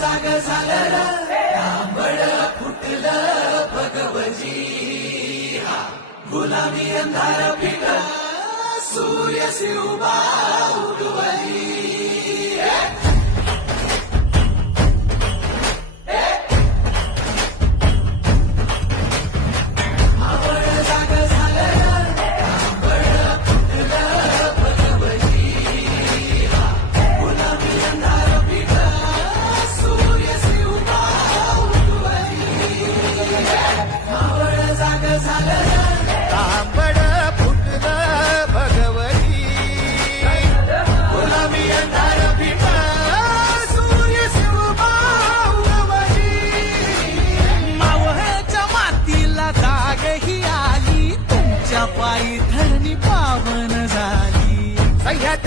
जाग झालं र तांबड फुटलं भगवजी गुलामी अंधार फिट सूर्य शिवबा तांबड फुटलं भगवती. सूर्य शिवबावती मातीला जाग आली तुमच्या पायी धरणी